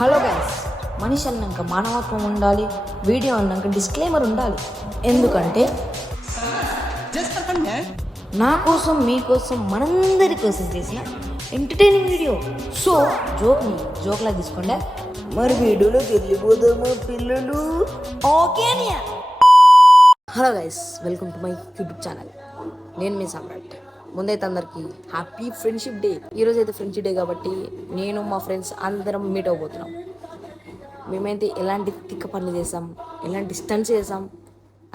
Hello guys, మనిషి అన్నాక మానవత్వం ఉండాలి, వీడియో అన్నాక డిస్క్లైమర్ ఉండాలి. ఎందుకంటే నా కోసం, మీకోసం, మనందరి కోసం చేసిన ఎంటర్టైనింగ్ వీడియో. సో జోక్లా తీసుకోండి. మరి వీడియోలోకి వెళ్ళిపోదామా పిల్లలు? Okay. Hello guys, welcome to my YouTube channel. నేను మీ సమ్రాట్. ముందైతే అందరికీ హ్యాపీ ఫ్రెండ్షిప్ డే. ఈరోజు అయితే ఫ్రెండ్షిప్ డే కాబట్టి నేను మా ఫ్రెండ్స్ అందరం మీట్ అవ్వబోతున్నాం. మేమైతే ఎలాంటి తిక్క పనులు చేసాం, ఎలాంటి స్టంట్స్ చేసాం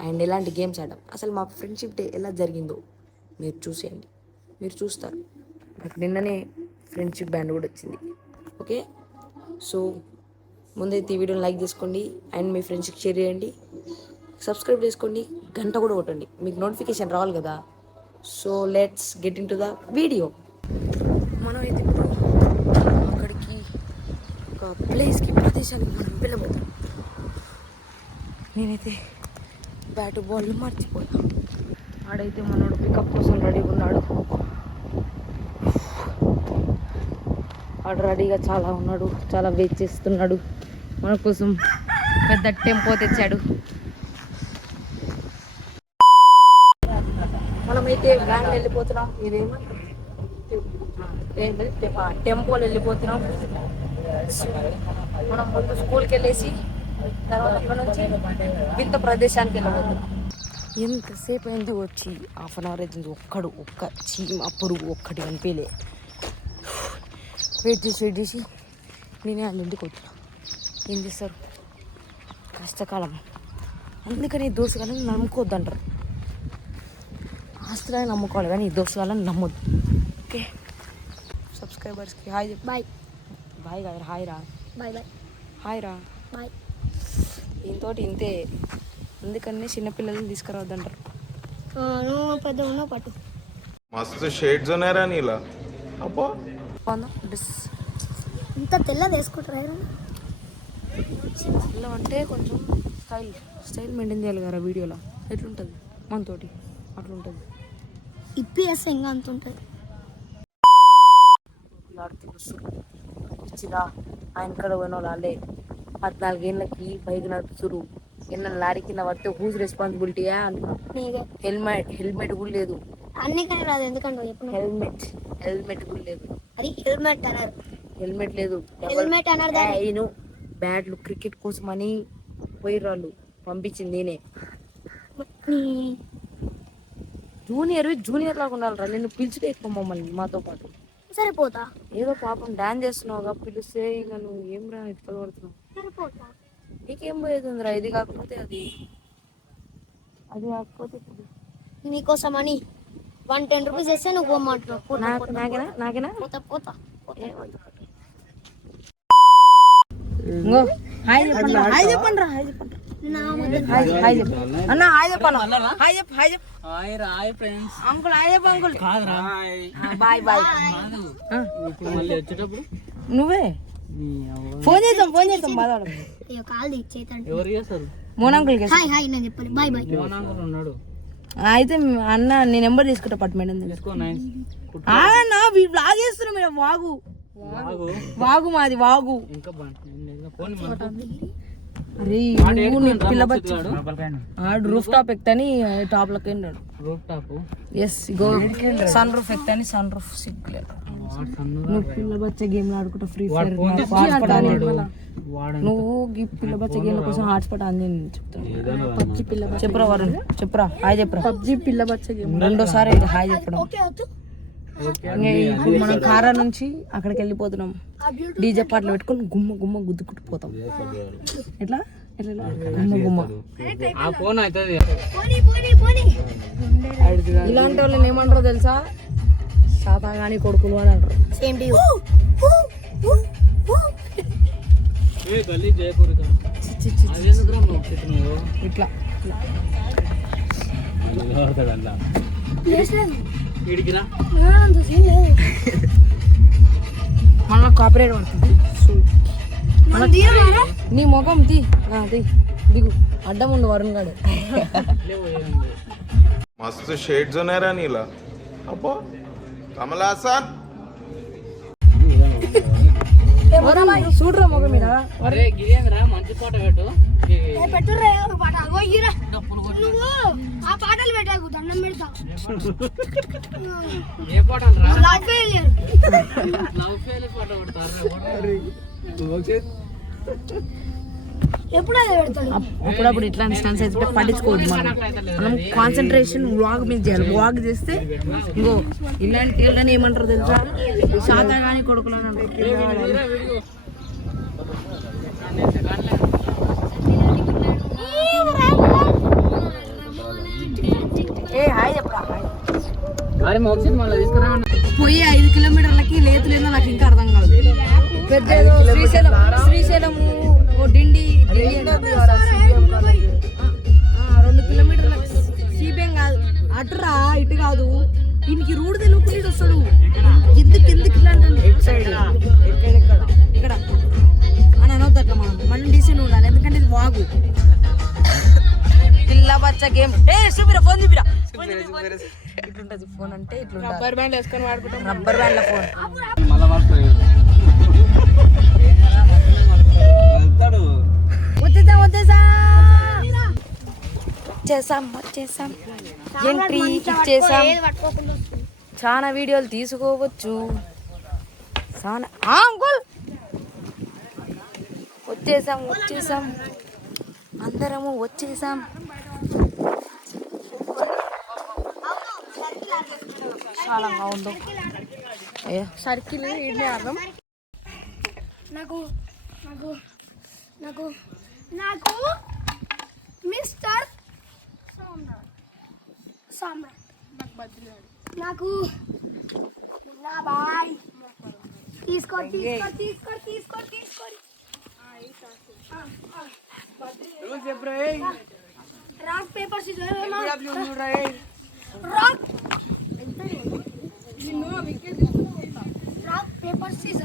అండ్ ఎలాంటి గేమ్స్ ఆడాం, అసలు మా ఫ్రెండ్షిప్ డే ఎలా జరిగిందో మీరు చూసేయండి, మీరు చూస్తారు. నాకు నిన్ననే ఫ్రెండ్షిప్ బ్యాండ్ కూడా వచ్చింది. ఓకే, సో ముందైతే ఈ వీడియోని లైక్ చేసుకోండి అండ్ మీ ఫ్రెండ్స్కి షేర్ చేయండి, సబ్స్క్రైబ్ చేసుకోండి, గంట కూడా కొట్టండి, మీకు నోటిఫికేషన్ రావాలి కదా. So let's get in to the video. మనం అయితే అక్కడికి ఒక ప్లేస్కి, ప్రదేశానికి మనం వెళ్ళబోతాం. నేనైతే బ్యాట్ బాల్ మర్చిపోయా. ఆడైతే మనోడు పికప్ కోసం రెడీగా ఉన్నాడు. ఆడు రెడీగా చాలా ఉన్నాడు, చాలా వెయిట్ చేస్తున్నాడు. మన కోసం పెద్ద టెంపో తెచ్చాడు. మనమైతే వ్యాన్ వెళ్ళిపోతున్నాం. ఇదేమంటారు, టెంపోలు వెళ్ళిపోతున్నాం. మనం ముందు స్కూల్కి వెళ్ళేసి తర్వాత అక్కడ నుంచి వింత ప్రదేశానికి వెళ్ళబోతున్నాం. ఎంతసేపు అయింది వచ్చి, హాఫ్ అన్ అవర్ అయింది. ఒక్క చీమ పురుగు ఒక్కటి కనిపించలే. వెయిట్ చేసి నేనే వాళ్ళ ఇంటికి వచ్చిన. ఏం చేస్తారు, కష్టకాలం, అందుకని దోసకాలం నమ్ముకోవద్దంటారు. ఆస్తులని నమ్ముకోవాలి కానీ ఈ దోసకాలని నమ్మొద్దు. ఓకే, సబ్స్క్రైబర్స్కి హాయ్ చెప్పు. బాయ్ బాయ్ కాదు, హాయ్ రా. బాయ్ బాయ్, హాయ్ రా, బాయ్. దీంతో ఇంతే, అందుకని చిన్నపిల్లల్ని తీసుకురావద్దంటారు. పెద్ద ఉన్న పట్టు మస్తు షేడ్స్ ఉన్నారా నీలా. అబ్బో డ్రెస్ ఇంత తెల్లది వేసుకుంటారా? తెల్ల అంటే కొంచెం స్టైల్ మెయింటైన్ చేయాలి కదా వీడియోలో. ఎట్లుంటుంది మనతోటి, అట్లుంటుంది. ఇప్పి వేస్తే ఇంకా అంత ఉంటుంది. వచ్చిరా ఆయన కడ పోయిన వాళ్ళే 14 ఏళ్ళకి బైక్ నడుపుతురు. ఎన్న లారీ కింద పడితే హూజ్ రెస్పాన్సిబిలిటీయా అంటున్నా. హెల్మెట్ కూడా లేదు. అన్ని కానీ రాదు, ఎందుకంటే హెల్మెట్ కూడా లేదు. అది హెల్మెట్ అన్నారు, హెల్మెట్ లేదు. హెల్మెట్ అన్నారు. బ్యాట్లు క్రికెట్ కోసం అని పోయి వాళ్ళు పంపించింది నేనే. జూనియర్ లాగా ఉండాలిరా. నేను పిలిచితే ఎక్కువ మమ్మల్ని మాతో పాటు. సరిపోతా, ఏదో పాపం డాన్స్ చేస్తున్నావుగా, పిలిస్తే ఇంకా నువ్వు ఏం రా ఎత్తుకొని పడుతున్నావు. సరిపోతా, నీకేం పోయేదిరా. ఇది కాకపోతే అది కాకపోతే నీకోసం అని 110 రూపీస్ వేస్తే నువ్వు పోమంటున్నావు. నాకేనా పోతా. హాయ్ చెప్పండి, హాయ్ చెప్పండి రా, హాయ్ చెప్పండి. హాయ్ చెప్పు అన్న, హాయ్ చెప్పాను. హాయ్ చెప్పు, హాయ్ చెప్పు. Hi friends. అంకుల్ హాయ్ చెప్పు. అంకుల్ కాదురా, బాయ్. ఇప్పుడు మళ్ళీ వచ్చేటప్పుడు నువ్వే ఫోన్ చేద్దాం బాధపడ. కాల్ చేతండి. ఎవరు చేస్తారు? మోన్ అంకుల్ కి. హాయ్ నేను చెప్పాలి. బాయ్. మోన్ అంకుల్ ఉన్నాడు. అయితే అన్న నీ నెంబర్ తీసుకుంటా, అపార్ట్మెంట్ తీసుకో. నా బ్లాగ్ చేస్తున్నా మీరు. వాగు మాది వాగు. ఇంకా అరే పిల్ల బచ్చాడు. ఆడు రూఫ్ టాప్ ఎక్తని టాప్ లకి వెళ్ళాడు. Roof top yes go. Sun roof ఎక్తని సన్ రూఫ్ సిగ్గులేదు. నువ్వు పిల్ల బచ్చ గేమ్ ఆడుకుంటా ఫ్రీ ఫైర్. నువ్వు పిల్ల బచ్చ గేమ్ కోసం హాట్స్పాట్ అంది చెప్తాను. పబ్జి పిల్ల బచ్చ చెప్పురా వరుణ్, చెప్పురా హాయ్ చెప్పురా. పబ్జి పిల్ల బచ్చ గేమ్ రెండోసారి హాయ్ చెప్పడం. ఇప్పుడు మనం కారా నుంచి అక్కడికి వెళ్ళిపోతున్నాం. డీజే పాటలు పెట్టుకొని గుమ్మ గుద్దుకుంటూ పోతాం. ఎట్లా గుమ్మ ఇలాంటి వాళ్ళని ఏమంటారో తెలుసా? శాతాగాని కొడుకులు అని అంటారు. ఇట్లా మళ్ళీ కాపీరైట్ పడుతుంది. నీ ముఖం దిగు, అడ్డం ఉండు వరుణ్ గాడు. మస్తు షేడ్స్ ఉన్నారా నీలా. అబ్బో కమల్ హాసన్. చూడరా మొగ మీద అరే గిరేంద్ర మంచి ఫోటో పెట్టు పెట్టుర్రా ఒక పాట అగో ఇరా నువ్వు ఆ పాటలు పెట్టాకు దండం పెడతా ఏ ఫోటో రా love failure love fail photo పెడతారు ఎప్పుడు అదే పెడతాడు అప్పుడప్పుడు ఇట్లాంటి స్టన్స్ అయితే పట్టించుకోవద్దు మనం కాన్సన్ట్రేషన్ వాక్ మీద చేయాలి వాక్ చేస్తే ఇంకో ఇలాంటి వీళ్ళని ఏమంటారు తెలుసా శాతం కానీ కొడుకులు అని అంటారు ఏ హాయ్ చెప్పరా అరే మోక్షిత్ మళ్ళీ తీసుకురా పోయి 5 కిలోమీటర్లకి లేతులేదో నాకు ఇంకా అర్థం కాదు పెద్ద ఏదో శ్రీశైలము ఓ డిండి 2 కిలోమీటర్ల సిబిఎం కాదు అటురా ఇటు కాదు దీనికి రూడ్ తెలుగుకుంటే వస్తాడు ఎందుకు ఇట్లా అంటే ఇక్కడ అని అనొద్దు అట్లా మనం డీసెంట్ ఉండాలి ఎందుకంటే ఇది వాగు పిల్ల బచ్చ గేమ్ ఏ చూపిరా ఫోన్ చూపిరా ఇట్లుంటది ఫోన్ అంటే ఇట్లా రబ్బర్ బ్యాండ్ వేసుకొని వాడుకుంటాం రబ్బర్ బ్యాండ్ల ఫోన్ వచ్చేసాం ఎంట్రీ ఇచ్చేసాం చాలా వీడియోలు తీసుకోవచ్చు చాలా అంకుల్ వచ్చేసాం అందరము వచ్చేసాం చాలా బాగుందో సర్కిల్ ఇడ్లీ అర్థం నాకు నాకు నాకు నాకు మిస్టర్ సామ్రాట్ నాకు నా బాయ్ తీసుకోండి rock paper scissor rock paper scissor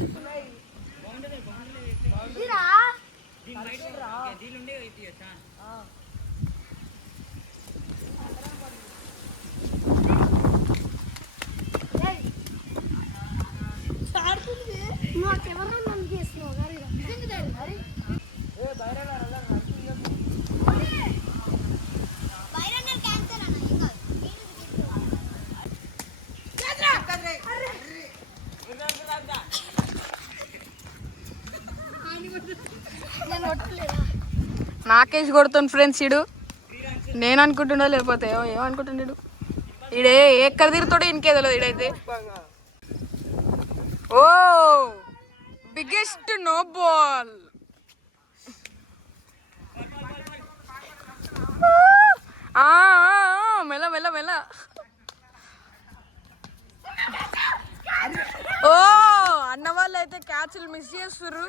నాకెవరో నన్ను చేస్తున్నావు నాకేసి కొడుతాను ఫ్రెండ్స్ ఇడు నేను అనుకుంటున్నా లేకపోతే ఏమనుకుంటుండడు ఇడే ఎక్కడ తిరుగుతాడో ఇంకే తెలియదు ఇడైతే ఓ బిగ్గెస్ట్ నో బాల్ మెల్ల మెల్ల మెల్ల ఓ అన్న వాళ్ళు అయితే క్యాచ్లు మిస్ చేస్తుర్రు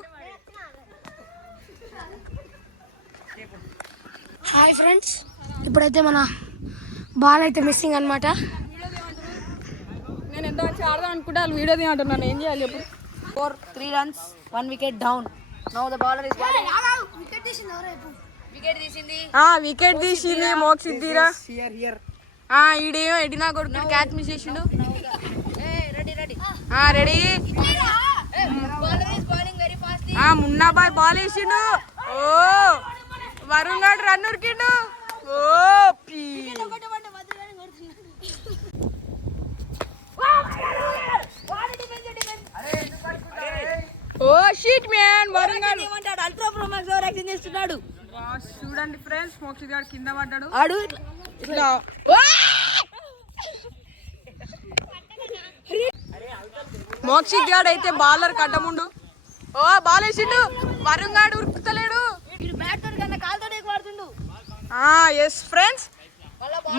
హాయ్ ఫ్రెండ్స్ ఇప్పుడైతే మన బాల్ అయితే మిస్సింగ్ అన్నమాట నేను ఎంత మంచిగా ఆడదాం అనుకుంటే వాళ్ళు వీడియో తీయంటున్నాను ఏం చేయాలి చెప్పు 3 runs 1 wicket down now the bowler is bowling wicket తీసింది మోక్షిద్దీరా ఈడేమో ఎడినా కొడుకు క్యాచ్ మిస్ చేసిండు రెడీ మున్నాబాయ్ బాల్ వేసిండు ఓ వరుణ్ గారు రన్ ఉరికిండు ఓ షీట్ మ్యాన్ వరుణ్ గారు ఏమంటాడు ultra pro max over action చేస్తున్నాడు చూడండి ఫ్రెండ్స్ మోక్షిత్ గారు కింద పడ్డాడు ఆడు ఇట్లా మోక్షిత్ గాడు అయితే బాలర్ కట్టముండు ఓ బాల్ వేసిండు వరుణ్ గాడు ఉరుకుతలేడు ఎస్ ఫ్రెండ్స్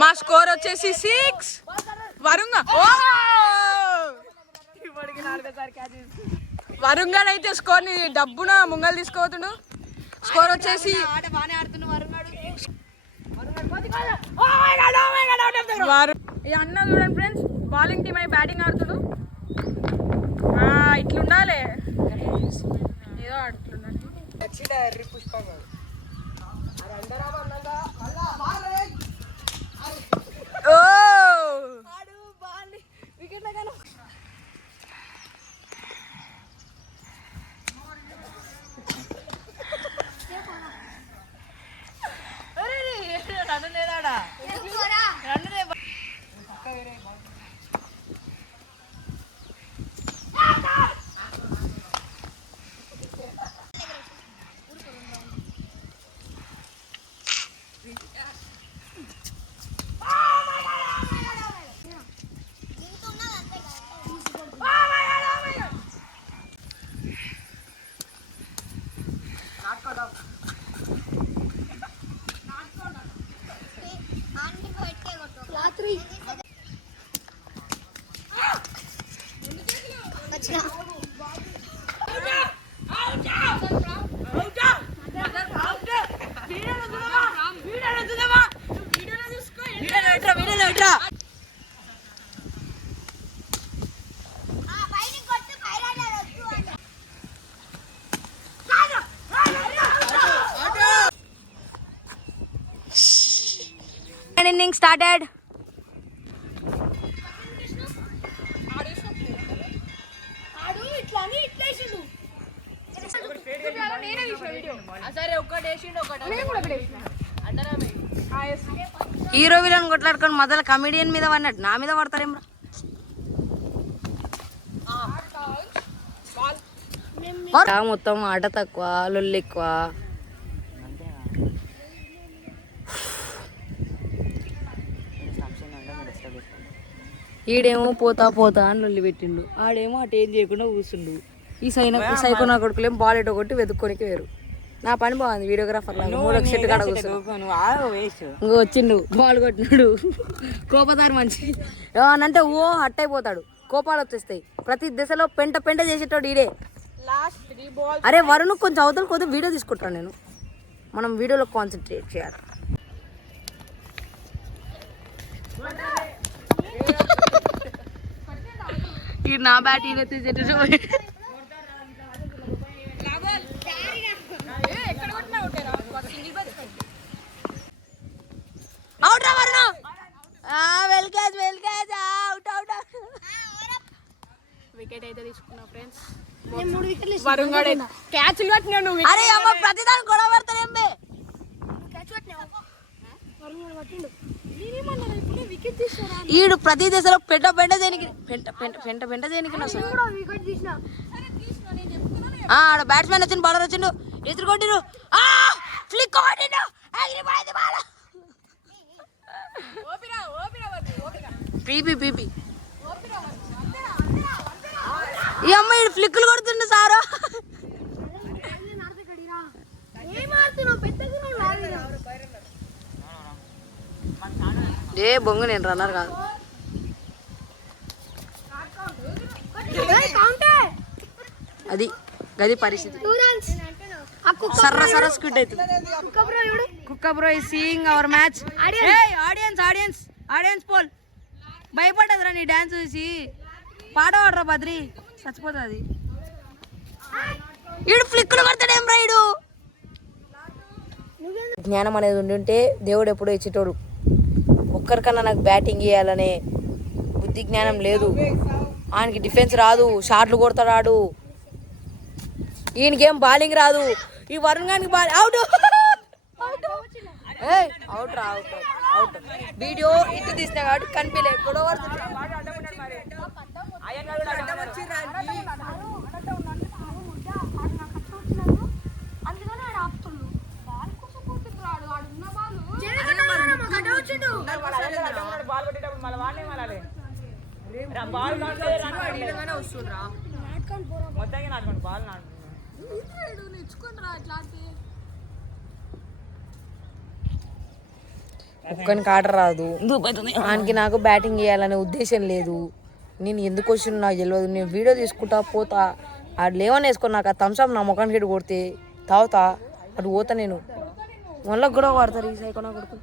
మా స్కోర్ వచ్చేసి 6 వరుణ్ వరుణ్ గాడు అయితే స్కోర్ ని డబ్బున ముంగల్ తీసుకోవతుండు స్కోర్ వచ్చేసి ఈ అన్న చూడండి ఫ్రెండ్స్ బౌలింగ్ టీమ్ అయి బ్యాటింగ్ ఆడుతుడు ఇట్లుండాలి ఏదో ఆడుతున్నాడు ఓ రాత్రి ఇన్నింగ్ స్టార్టెడ్. ఆడు ఇట్లా అని ఇట్లా వేసిండు. హీరో విలన్ కొట్లాడుకొని మొదలు కమెడియన్ మీద పడినట్టు నా మీద పడతారేమ్రా. మొత్తం ఆట తక్కువ, లొల్లి ఎక్కువ. ఈడేమో పోతా పోతా అని లొల్లి పెట్టిండు, ఆడేమో అటు ఏం చేయకుండా కూర్చుండు. ఈ సైకో నా కొడుకులేమో బాల్ ఎటో కొట్టి వెతుక్కోనికి వేరు. నా పని బాగుంది, వీడియోగ్రాఫర్ లాగా మూడొక చెట్టు కాడ ఇంకో వచ్చిండు, బాల్ కొట్టినాడు. కోపదారు మనిషి ఏమనంటే ఓ హట్ అయిపోతాడు, కోపాలు వచ్చేస్తాయి. ప్రతి దశలో పెంట పెంట చేసేటోడు ఈడే. అరే వరుణ్ కొంచెం అవతల కొద్దిగా వీడియో తీసుకుంటాను నేను, మనం వీడియోలో కాన్సన్ట్రేట్ చేయాలి. ఈ నా బ్యాట్ ఈయన తీసేటట్టు అవుట్ రా Varuna. Well catch out out. Wicket అయితే తీసుకున్నా ఫ్రెండ్స్. నేను 3 వికెట్లు వరుణ్ గాడు క్యాచ్లు పట్టినా నువ్వు. అరే అమ్మ ప్రతిదాని గొడవ పడతారేం బే. క్యాచ్ పట్టినావు. వరుణ్ పట్టిండు. ఈడు ప్రతి దశలో పెంట పెంట దేనికి పెంట పెంట పెంట పెంట దేనికి కూడా వికెట్ తీసినా. ఆడ బ్యాట్స్మెన్ వచ్చిండు, బౌలర్ వచ్చిండు, ఎదురు కొట్టిరు, ఫ్లిక్ కొట్టిండు, ఎగిరిపోయింది బాల్. పీపీ పీపీ ఈ అమ్మాయి ఫ్లిక్లు కొడుతుండు సారు. ఏ బొంగు నేను రన్నర్ కాదు. అది గది పరిస్థితి. సర్ర సర్ర స్క్విడ్ అవుతుంది. కుక్క బ్రో ఈ సీయింగ్ అవర్ మ్యాచ్. ఆడియన్స్ పోల్ భయపడ్డదిరా నీ డాన్స్ చూసి. పాట పాడరా బద్రి, చచ్చిపోతుంది. ఈడు ఫ్లిక్లు పడతాడేం రైడు. జ్ఞానం అనేది ఉండుంటే దేవుడు ఎప్పుడో ఇచ్చేటోడు. ఒక్కరికన్నా నాకు బ్యాటింగ్ చేయాలనే బుద్ధి జ్ఞానం లేదు. ఆయనకి డిఫెన్స్ రాదు, షాట్లు కొడతాడు ఆడు. ఈయనకేం బౌలింగ్ రాదు. ఈ వరుణ్ గారికి బాల్ అవుట్ అవుట్ రా అవుట్ అవుట్. వీడియో ఇటు తీసిన కాబట్టి కనిపించలేదు. గొడవ ఒక్కనికి ఆట రాదు, ఆయనకి నాకు బ్యాటింగ్ చేయాలనే ఉద్దేశం లేదు. నేను ఎందుకు వచ్చిన నాకు తెలియదు. నేను వీడియో తీసుకుంటా పోతా, ఆడు లేవని వేసుకొని నాకు ఆ థమ్స్అప్ నా ముఖానికి హిట్ కొడితే తాగుతా, అటు పోతా. నేను మళ్ళీ గొడవ పడతారు ఈ సైకో నా కొడుకు.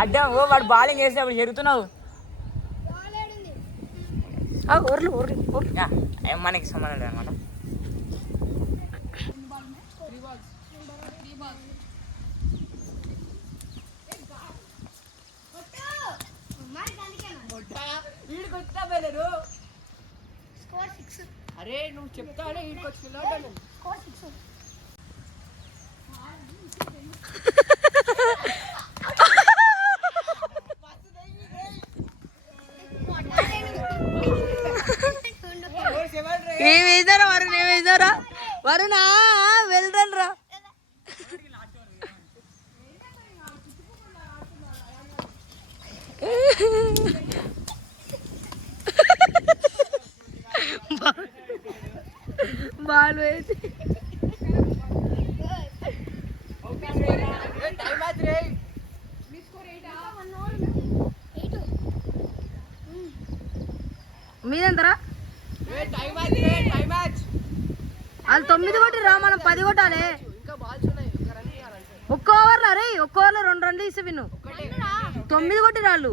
అడ్డం వాడు బౌలింగ్ చేసేటప్పుడు జరుగుతున్నావు. మనకి సంబంధం లేదన్నమాట. అరే నువ్వు చెప్తానే ఏమేసారా వరుణ్, ఏమేసారా వరుణా వెళ్ళరన్ రా. బాల్ వేసి మీదెంతరా వాళ్ళు 9 కొట్టిరా మనం 10 కొట్టాలి ఒక్క ఓవర్లో రే ఒక్క ఓవర్లో 2 రన్లు తీసి విను 9 కొట్టిరా వాళ్ళు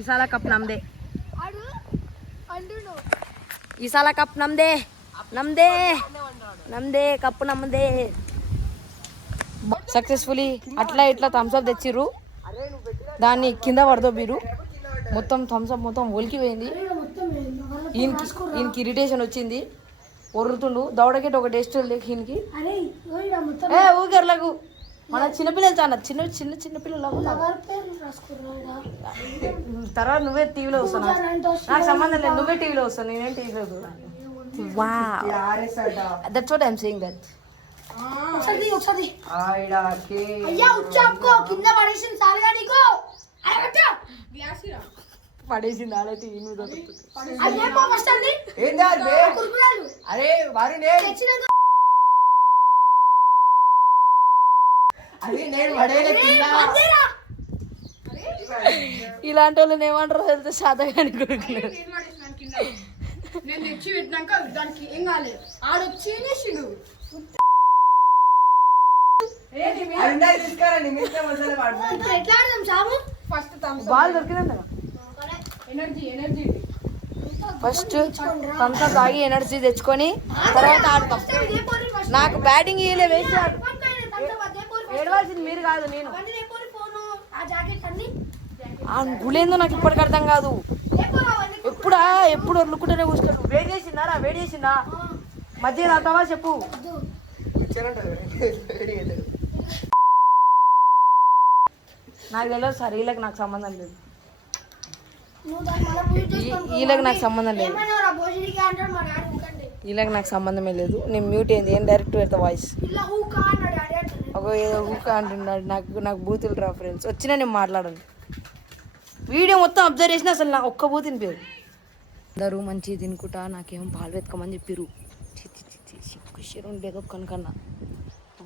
Esala cup నమ్దే Esala cup నమ్దే నమ్దే నమ్దే cup నమ్మదే successfully అట్లా ఇట్లా థమ్స్అప్ తెచ్చిర్రు దాన్ని కింద పడదో మీరు మొత్తం థమ్స్అప్ మొత్తం ఒలికిపోయింది ఈయనకి ఇరిటేషన్ వచ్చింది ఒర్రుతుండు దౌడకెట్ ఒక టెస్ట్ ఈయనకి ఊగర్లకు మన చిన్నపిల్లలు చాలా చిన్న చిన్న చిన్నపిల్లలు తర్వాత నువ్వే టీవీలో వస్తాను నాకు సంబంధం లేదు నువ్వే టీవీలో వస్తాను నేనేం టీవీలో that's what I'm saying that పడేసింది ఆడైతే అరే వారినే ఇలాంటి వాళ్ళని ఏమంటారో తెలిస్తే శాతగాని కొడుకున్నారు నేను తెచ్చి పెట్టినాక దానికి ఏం కాలేదు ఆడొచ్చి చేసిండు బాల్ దొరికిందా ఫస్ట్ థమ్స్ అప్ తాగి ఎనర్జీ తెచ్చుకొని తర్వాత ఆడతాం నాకు బ్యాటింగ్ ఇయ్యలే వేసి ఏడవలసింది మీరు కాదు నేను ఆ గులేందో నాకు ఇప్పటికి అర్థం కాదు ఎప్పుడు వదులుకుంటూనే కూర్చుంటాడు వేడి చేసిందా వేడి చేసిందా మధ్య తాతావా చెప్పు నాకు తెలియదు సార్ వీళ్ళకి నాకు సంబంధం లేదు వీళ్ళకి నాకు సంబంధం లేదు వీళ్ళకి నాకు సంబంధమే లేదు నేను మ్యూట్ అయింది ఏం డైరెక్ట్ పెడతా వాయిస్ ఒక ఏదో హూకా అంటున్నాడు నాకు బూతులు రా ఫ్రెండ్స్ వచ్చినా నేను మాట్లాడను వీడియో మొత్తం అబ్జర్వ్ చేసినా అసలు నాకు ఒక్క బూత్ తినిపారు అందరూ మంచిగా తినుకుంటా నాకేమో బాల్ వెతకమని చెప్పారు సిగ్గుషరం ఉండేదో కనుకన్నా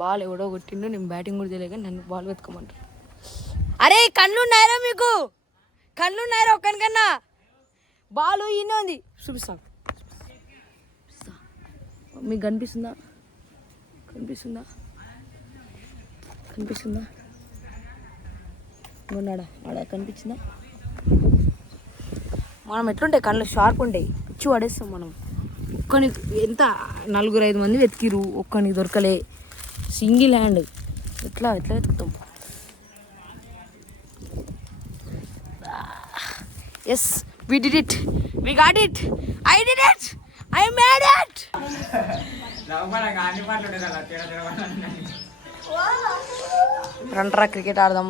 బాల్ ఎవడో కొట్టిండు నేను బ్యాటింగ్ కూడా తెలియక నన్ను బాల్ వెతకమంటారు అరే కళ్ళున్నాయరా మీకు కళ్ళున్నాయరా ఒక్కనికన్నా బాలు ఈయన ఉంది చూపిస్తాను మీకు కనిపిస్తుందా కనిపిస్తుందా కనిపిస్తుందా ఉన్నాడా ఆడ కనిపించిందా మనం ఎట్లుంటాయి కళ్ళు షార్ప్ ఉంటాయి పిచ్చి పడేస్తాం మనం ఒక్కని ఎంత 4-5 మంది వెతికిరు ఒక్కని దొరకలే సింగిల్ హ్యాండ్ ఎట్లా వెతుకుతాం yes we did it we got it I did it I made it రండ్రా క్రికెట్ ఆడదాం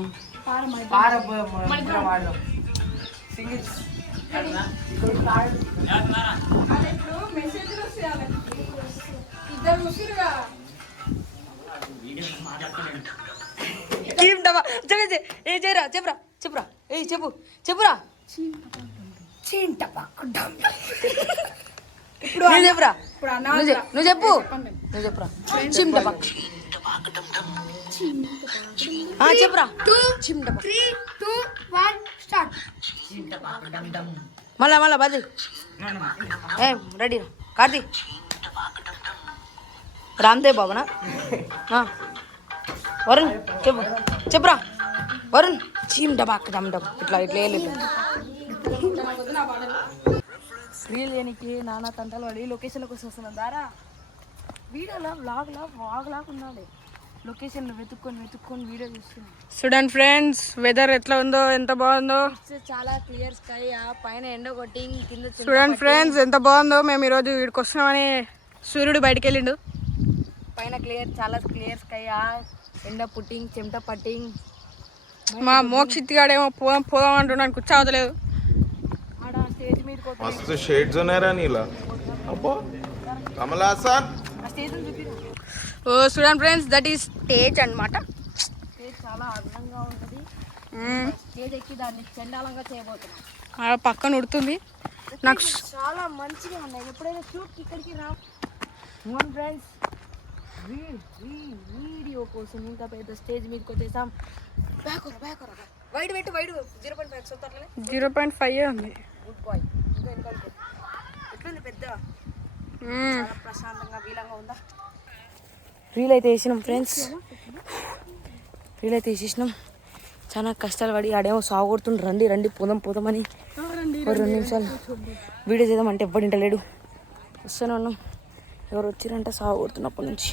చెప్పురా చెప్పురా ఏ చెప్పురా నువ్వు చెప్పురా చెప్పురా మళ్ళా బది ఏం రెడీ కార్తీ రామ్దేవ్ బాబునా వరుణ్ చెప్పురా వరుణ్ చీమ్ డబాక్ డమ్ డమ్ ఇట్లా వేయలేదు రీల్ చేయడానికి నానా తంటాలు పడి లొకేషన్లోకి వస్తున్నాం దారా వీడియోలో వ్లాగ్లా ఉండాలి లొకేషన్ వెతుక్కొని వీడియో చూస్తున్నాం చూడండి ఫ్రెండ్స్ వెదర్ ఎట్లా ఉందో ఎంత బాగుందో చాలా క్లియర్ స్కై పైన ఎండ కొట్టి కింద చూడండి ఫ్రెండ్స్ ఎంత బాగుందో మేము ఈరోజు వీడికి వస్తున్నామని సూర్యుడు బయటకు వెళ్ళిండు పైన చాలా క్లియర్ స్కై ఎండ పుట్టింగ్ చెమట పట్టింగ్ మా మోక్షిత్ గాడేమో పోదాం అంటున్నాను కూర్చోవట్లేదు ఆడ స్టేజ్ మీద మస్తు షేడ్స్ ఉన్నారా నీలా అబ్బో కమల్ హాసన్ ఓ చూడండి ఫ్రెండ్స్ దట్ ఈస్ స్టేజ్ అన్నమాట స్టేజ్ చాలా అందంగా ఉంటుంది స్టేజ్ ఎక్కి దాన్ని చండాలంగా చేయబోతున్నాం. ఆ పక్కన ఉడుతుంది నాకు. చాలా మంచిగా ఉన్నాయి. ఎప్పుడైనా షూట్కి ఇక్కడికి రా. ఫ్రెండ్స్ వీడియో కోసం ఇంకా పెద్ద స్టేజ్ మీదకి వచ్చేసాం. వైడ్ పెట్టు, వైడ్ 0.5 సొత్తర్లే. 0.5 ఉంది. Good boy. ఇంకా వెనకాలకు ఎట్లుంది? పెద్ద చాలా ప్రశాంతంగా వీలంగా ఉందా? రీల్ అయితే వేసినాం ఫ్రెండ్స్. రీల్ అయితే వేసేసినాం. చాలా కష్టాలు పడి ఆడేమో సాగు కొడుతుండ్రు. రండి రండి పోదామని ఒక 2 నిమిషాలు వీడియో చేద్దామంటే ఎవ్వడు ఇంటలేడు. వస్తూనే ఉన్నాం. ఎవరు వచ్చిరంటే సాగు కొడుతున్నప్పటి నుంచి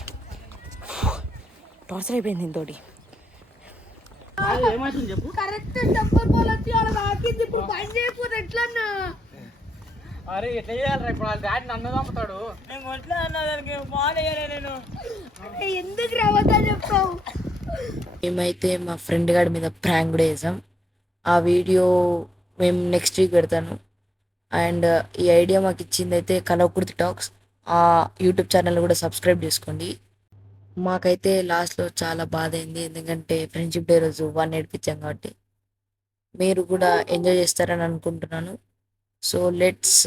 టార్చర్ అయిపోయింది దీంతోటి. కరెక్ట్ టెంపర్ బాల్ వచ్చి అలా తాకింది. ఇప్పుడు పని చేయకపోతే ఎట్లన్నా? అరే ఎట్లా చేయాలి ఇప్పుడు? వాళ్ళ డాడీ నన్ను చంపుతాడు. నేను కొట్లా అన్నా దానికి బాల్ వేయలే నేను. ఎందుకు రావద్దా చెప్తావు? మేమైతే మా ఫ్రెండ్ గారి మీద ప్రాంక్ కూడా వేసాం. ఆ వీడియో మేము నెక్స్ట్ వీక్ పెడతాను. అండ్ ఈ ఐడియా మాకు ఇచ్చింది అయితే కలవకుర్తి టాక్స్. ఆ యూట్యూబ్ ఛానల్ కూడా సబ్స్క్రైబ్ చేసుకోండి. మాకైతే లాస్ట్లో చాలా బాధ అయింది, ఎందుకంటే ఫ్రెండ్షిప్ డే రోజు 1 ఏడిపించాం కాబట్టి. మీరు కూడా ఎంజాయ్ చేస్తారని అనుకుంటున్నాను. So let's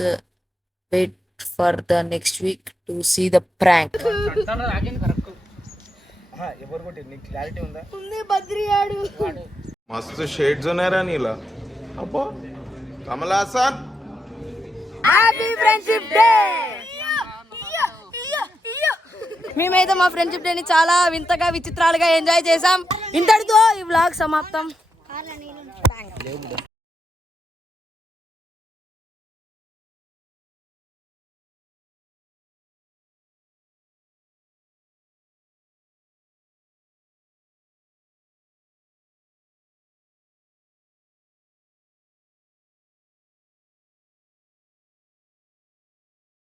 wait for the next week to see the prank. ఎవరు కొట్టి నీకు క్లారిటీ ఉందా? ఉంది బద్రియాడు. మస్తు షేడ్స్ ఉన్నారా నీలా? అబ్బో Kamal Haasan happy friendship day. మేమైతే మా ఫ్రెండ్షిప్ డేని చాలా వింతగా విచిత్రాలుగా ఎంజాయ్ చేసాం. ఇంతటితో ఈ వ్లాగ్ సమాప్తం.